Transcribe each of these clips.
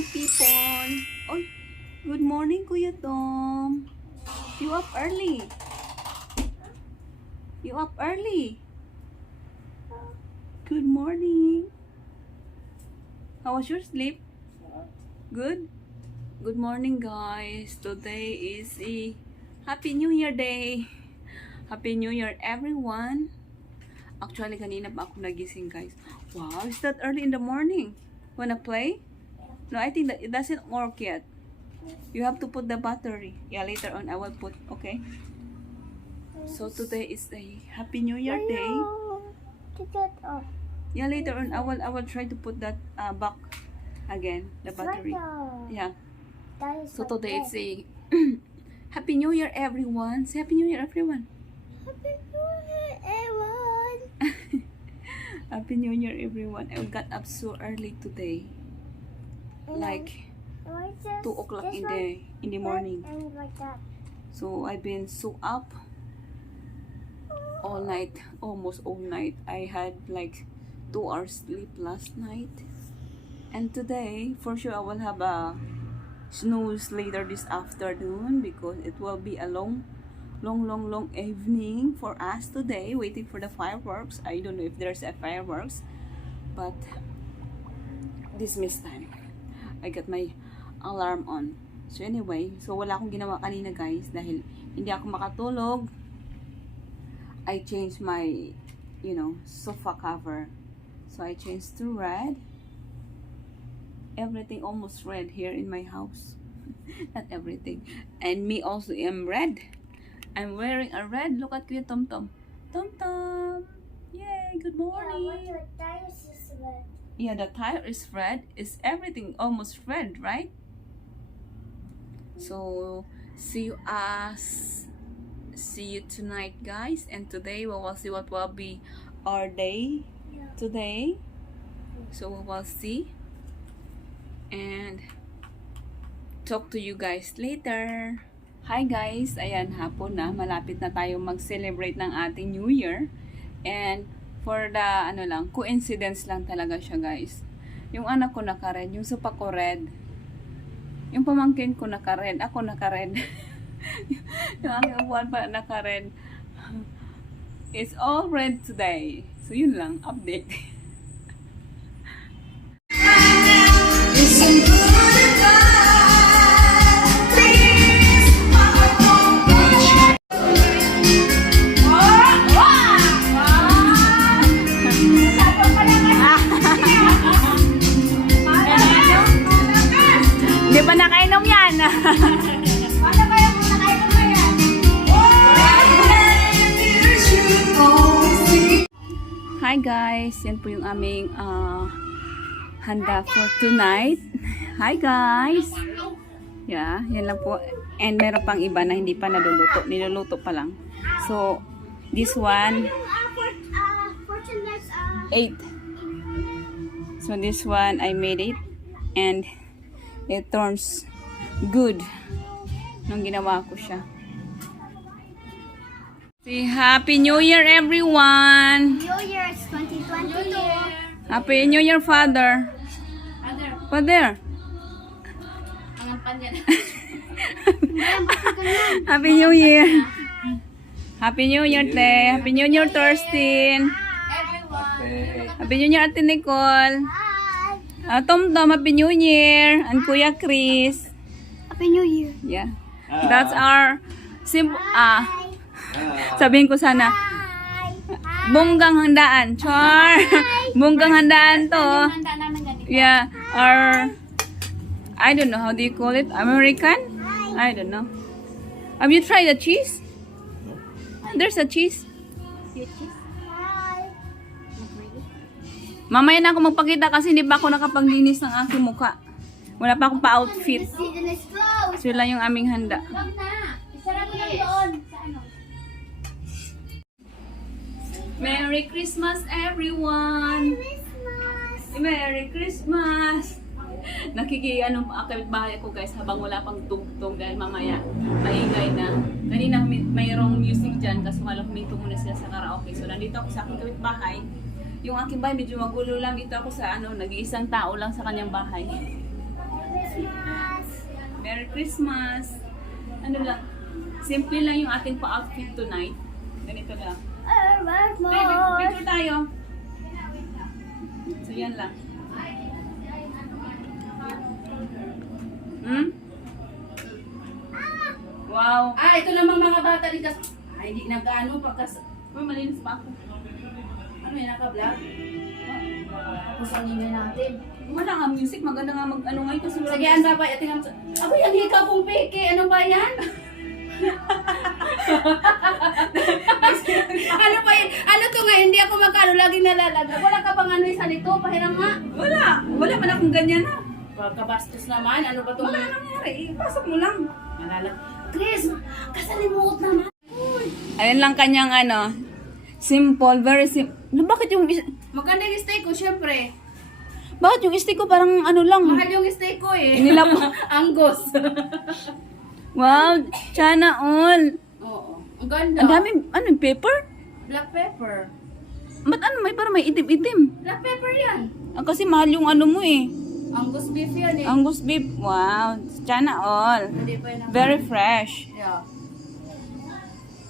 morning, people. Oy, good morning, Kuya Tom. You up early? You up early? Good morning. How was your sleep? Good? Good morning, guys. Today is a Happy New Year Day. Happy New Year, everyone. Actually, kanina pa ako nagising, guys. Wow, is that early in the morning? Wanna play? No, I think that it doesn't work yet. You have to put the battery. Yeah, later on I will put, okay? So today is a Happy New Year Day. Yeah, later on I will try to put that back again, the battery. Yeah. So today it's a Happy New Year, everyone. Say Happy New Year, everyone. Happy New Year, everyone. Happy New Year, everyone. I got up so early today. Like 2 o'clock in the morning. So I've been so up all night, almost all night. I had like 2 hours sleep last night. And today, for sure, I will have a snooze later this afternoon because it will be a long evening for us today, waiting for the fireworks. I don't know if there's a fireworks, but this miss time. I got my alarm on. So anyway, so wala akong ginawa kanina, guys, dahil hindi ako makatulog. I changed my, sofa cover. So I changed to red. Everything almost red here in my house. Not everything. And me also am red. I'm wearing a red. Look at Kuya Tom Tom. Tom Tom! Yay! Good morning! Yeah, the tire is red. Is everything almost red, right? So see you tonight, guys. And today we will see what will be our day today. So we will see and talk to you guys later. Hi guys, ayan, hapon na. Malapit na tayo mag-celebrate ng ating New Year. And for the, coincidence lang talaga siya, guys. Yung anak ko naka-red, yung supa ko red. Yung pamangkin ko naka-red, ako naka-red. Yung aking abuan pa naka-red. It's all red today. So yun lang, update. Hindi pa nakainom yan. Paano kaya kung nakainom mo yan? Hi guys, yan po yung aming handa for tonight. Hi guys. Yeah, yan lang po. And meron pang iba na hindi pa niluluto. Niluluto pa lang. So, this one 8. So this one I made it and it turns good nung ginawa ko siya. Say Happy New Year, everyone! New Year 2022. Happy New Year, Father! Father! Happy New Year! Happy New Year, Te! Happy New Year, Thurstin! Happy New Year, Ate Nicole! Tom Tom, Happy New Year! And Kuya Chris! Happy New Year. Yeah. That's our sabihin ko sana bonggang handaan. Char! Bonggang handaan to. Yeah. Our I don't know how do you call it? American? I don't know. Have you tried the cheese? There's a cheese. Mamaya na ako magpakita kasi hindi pa ako nakapaglinis ng aking mukha. Wala pa akong pa-outfit. Season is closed. So lang yung aming handa. Wag na. Isara ko lang doon. Sa ano? Merry Christmas, everyone! Christmas. Merry Christmas! Kapit bahay ko, guys, habang wala pang tugtog dahil mamaya maingay na. Kanina mayroong music dyan kasi huminto muna sila sa karaoke. So nandito ako sa aking kapit bahay. Yung aking bahay medyo magulo lang. Dito ako sa nag-iisang tao lang sa kanyang bahay. Merry Christmas. Ano lang, simple lang yung ating pa-outfit tonight. Ganito lang. Baby, picture tayo. So, yan lang. Hmm? Wow. Ito namang mga bata din kasi. Hindi nag-ano pagkas... Uy, malinis pa ako. Ano yun, naka-vlog? Tapos ang ingay natin. Wala nga music, maganda nga mag-ano ngayon kasi wala Sige, ang babay, at tingnan mo. Ako yung hikaw pong peke. Ano ba yan? Ano pa yun? Ano to nga? Hindi ako magkano. Laging nalalaga. Wala ka bang ano isa nito? Pahiram nga. Wala. Wala man akong ganyan na. Kabastos naman. Ano ba itong... Wala nangyari. Pasok mo lang. Malalag. Chris, kasalimuot naman. Ayun lang kanyang ano. Simple, very simple. Bakit yung Maganda yung steak ko, syempre. bakit yung steak ko parang ano lang? Mahal yung steak ko eh. Nila mo. Angus. Wow, sana all. Oo. Ang ganda. Ang dami, ano, pepper? Black pepper. Ba't ano, may parang may itim-itim. Black pepper yan. Kasi mahal yung ano mo eh. Angus beef yan eh. Angus beef. Wow, sana all. Hindi pa yun. Very fresh. Yeah.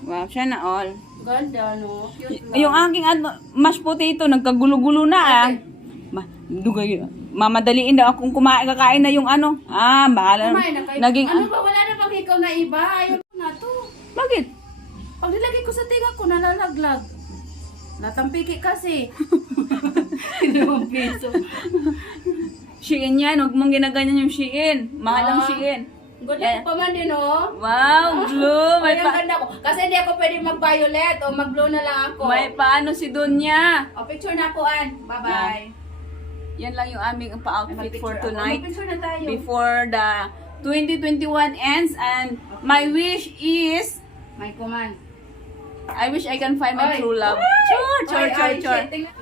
Wow, sana all. Ganda, no? Cute lang. Yung aking ano, mashed potato, nagkagulo-gulo na ah. Dugay, mamadaliin daw akong kakain na yung ano. Bahala. Kumain na kayo. Naging, Ano ba? Wala na bang ikaw na iba? Ayaw ko na to. bakit? Pag nilagay ko sa tinga ko, nalalaglag. Natampiki kasi. 5 piso. Shein yan, huwag mong ginaganyan yung Shein. Mahal ang Shein. Ganda ko pa man din, oh. Wow, blue. Ay, ang ganda ko. Kasi hindi ako pwede mag-violet o mag-blue na lang ako. May paano si Dunya. O, picture na ako, Ann. Bye-bye. Yan lang yung aming pa-outfit for tonight. Mag-picture na tayo. Before the 2021 ends. And my wish is, May kuman. I wish I can find my Oy. true love. Oy, Chor. shit. Tingnan.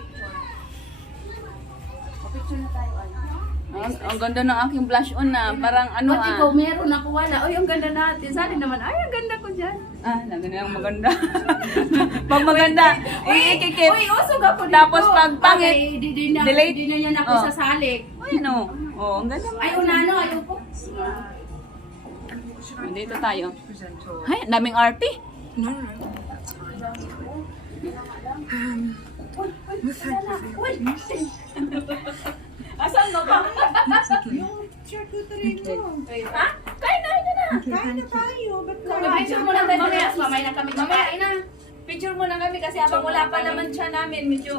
O, picture na tayo, Ann. Ang ganda ng aking blush on na. Parang ano Ba't ikaw meron ako wala? Oy, ang ganda natin. Sali naman, ay, ang ganda ko dyan. Lagyan lang maganda. Pag maganda, ikikip. Uy, usog ako dito. Tapos pag pangit, Okay, di delete. na yan ako Oh. sasalik. Ay, no. Oh, ang ganda. Ay, unano, ayoko. Dito tayo. Ay, ang daming arty. Asan mo pa? Ha? Kain na. Picture mo lang tayo. Mamaya na kami. Mamaya na. Picture mo na kami kasi habang wala pa naman siya namin. Medyo...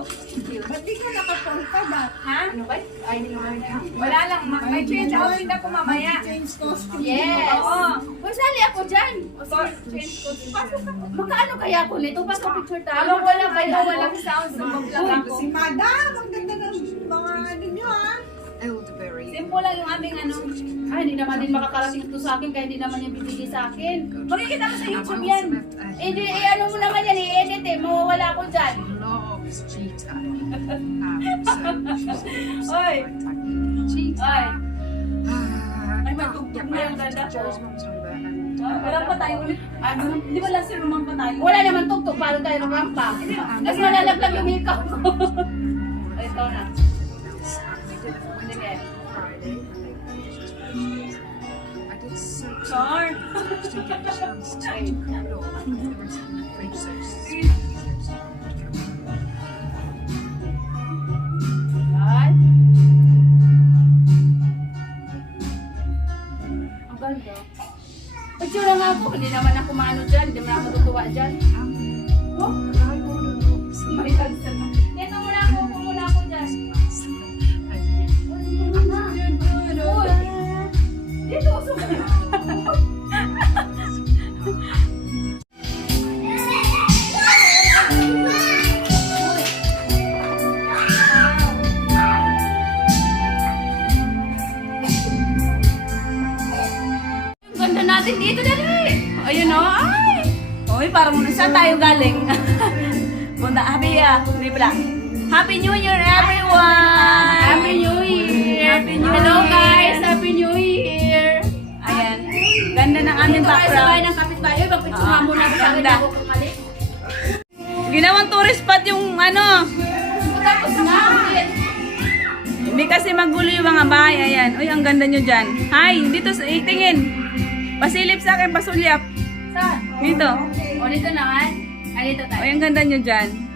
Ba't di ka nakapunta ba? Ha? Ano ba? Ay, hindi naman. Wala lang. May change outfit ako mamaya. Change costume. Yes. Oo. Uy, sali ako dyan. Change costume. Pasok ka. Magkaano kaya ako nito? Basta picture tayo. Habang walang sound, mag-vlog ako. Si Madam, ang ganda ng mga ano nyo ah. Simple lang yung aming ano. Ay, hindi naman din makakarating ito sa akin kaya hindi naman yung binili sa akin. Makikita mo sa YouTube yan. Ano mo naman yan, i-edit eh. Mawawala ako dyan. Oy! Oy! Ay, may tugtog mo yung ganda ko. Wala pa tayo ulit. Di ba last year naman pa tayo? Wala naman tugtog, paano tayo rampa? Kasi malalaglag yung makeup ko. Ito na. Sige. Char! Yan. Ang ganda. Picture lang ako, hindi naman ako maano dyan, hindi naman ako tutuwa dyan. Oh, may tagsa na. Dito muna ako, upo muna ako dyan. Uy, dito, usok ka. Ganda natin dito, dali. Ayun o, ay. Oy, parang saan tayo galing? Punta, hindi pala. Happy New Year, everyone! Happy New Year! Happy New Hello Year! guys! Happy New Year! Ayan. Ganda ng aming Dito tayo sa bahay background. ng kapitbahay. Magpitsura muna ako sa akin Ganda. ako kumalik. Ginawang tourist spot yung ano. Tapos na. Hindi kasi magulo yung mga bahay. Ayan. Uy, ang ganda nyo dyan. Hi, dito sa tingin. Pasilip sa akin, pasulyap. Saan? Dito. O, dito naman. Ay, dito tayo. Uy, ang ganda nyo dyan.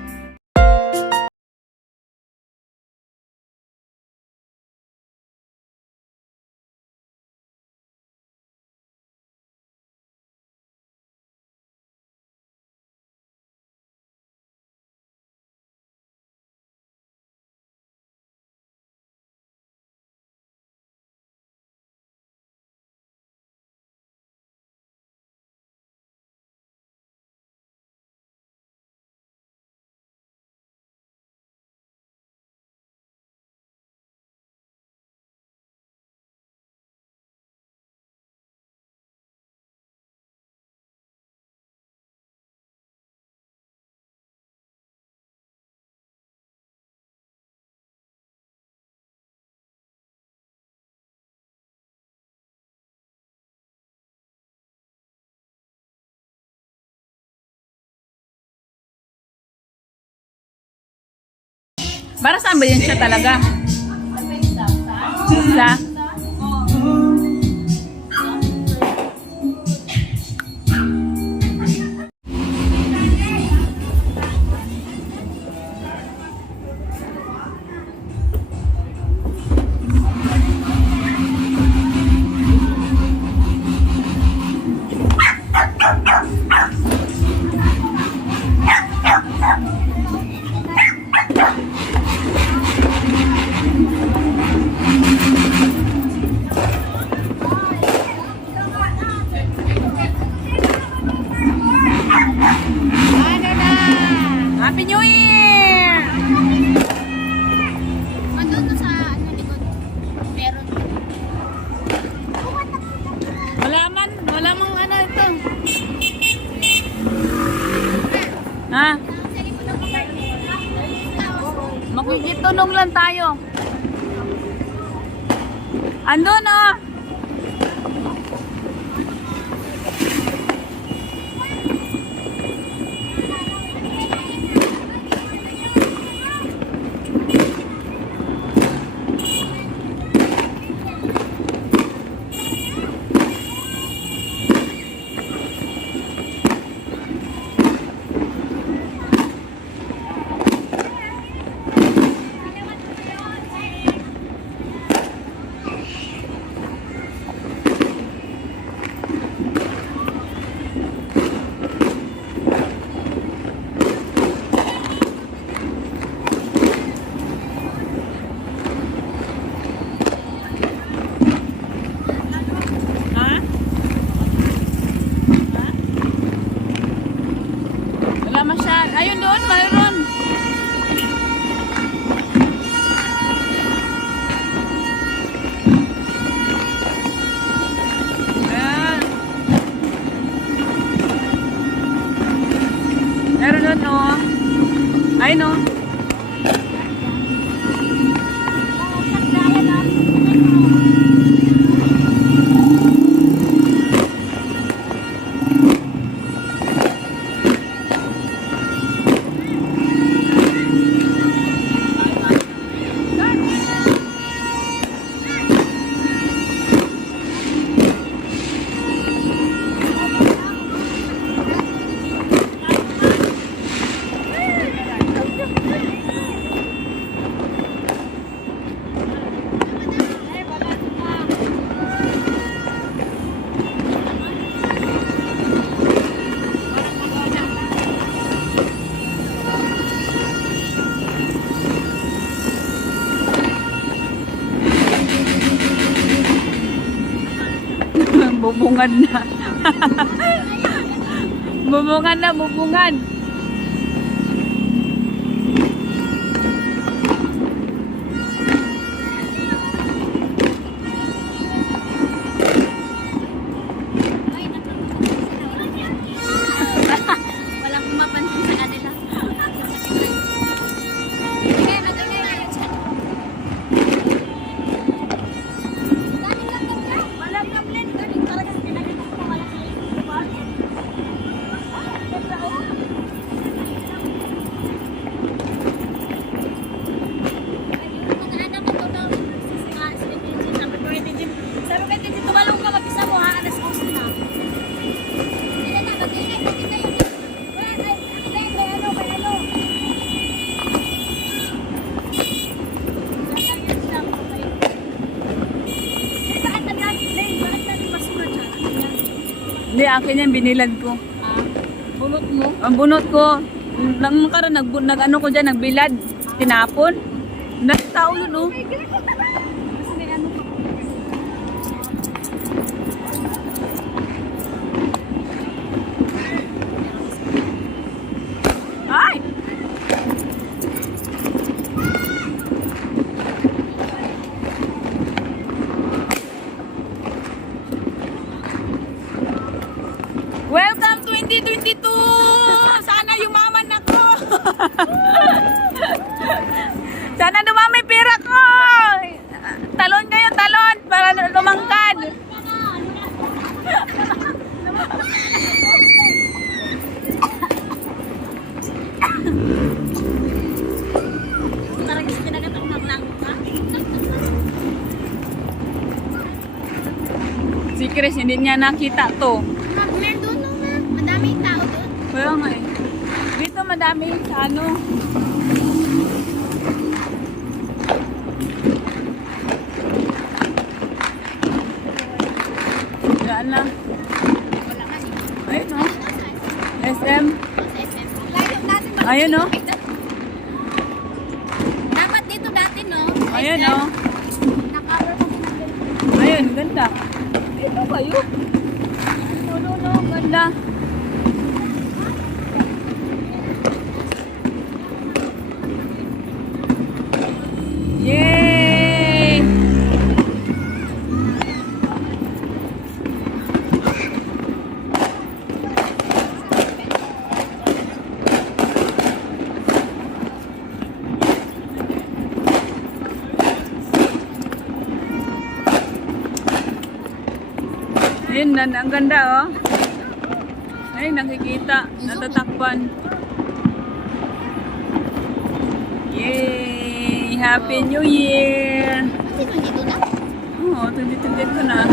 Para saan ba yun siya talaga? Sa? Happy New Year! Andun to sa ano likod. Meron. Wala mang ano ito. Ha? Makikitulong lang tayo. Andun oh! Wala masyad. Ayun doon, mayroon. Ayan. Meron doon, oh. Ayun, oh. Bubungad na. Bubungad na, bubungad. Walang pumapansin sa kanila. Sige, magiging kayo dyan. Galing lang kami. Walang kamlen. Galing talaga sa pinagin ko. Walang kamlen. Ganda oh. akin yan, binilad ko. Bunot mo. Ang bunot ko, nang karon nag ano ko diyan, nagbilad, tinapon. Nagtao yun, oh. Ay! Welcome 2022! Sana yumaman ako! Sana dumami pera ko! Talon kayo, talon! Para lumangkad! Parang gusto kinagatang lang ka. Si Chris, hindi niya nakita to. Meron doon, no, ma. Madaming tao doon. Kaya nga eh. Dito madami sa ano. Yan na. Ayun o. SM. Layo natin ba? Ayun o. Dapat dito dati, no? Ayun o. Nakawer ko din. Ayun, ganda. Dito kayo. No, ganda. Yay! Ayun, ang ganda oh. Ay, nakikita. Natatakpan. Yay! Happy New Year! Kasi dito na. Oo, 2022 na.